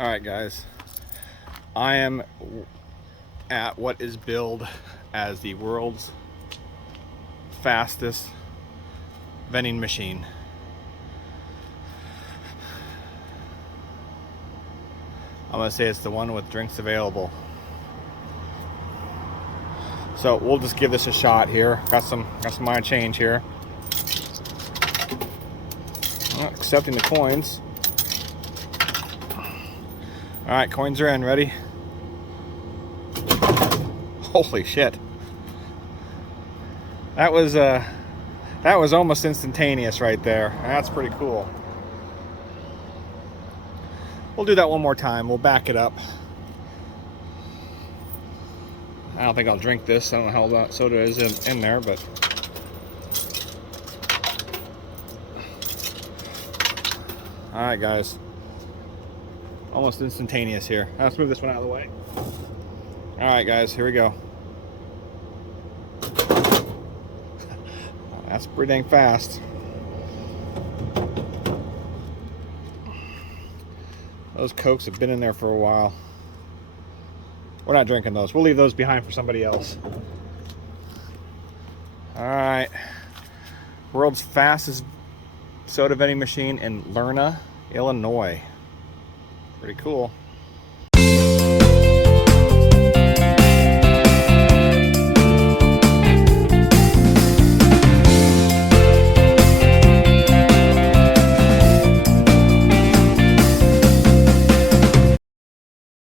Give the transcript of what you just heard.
All right, guys. I am at what is billed as the world's fastest vending machine. I'm gonna say it's the one with drinks available. So we'll just give this a shot here. Got some money change here. Accepting the coins. All right, coins are in. Ready? Holy shit! That was almost instantaneous right there. That's pretty cool. We'll do that one more time. We'll back it up. I don't think I'll drink this. I don't know how that soda is in there, but all right, guys. Almost instantaneous here. Let's move this one out of the way. All right, guys, here we go. That's pretty dang fast. Those Cokes have been in there for a while. We're not drinking those. We'll leave those behind for somebody else. All right. World's fastest soda vending machine in Lerna, Illinois. Pretty cool.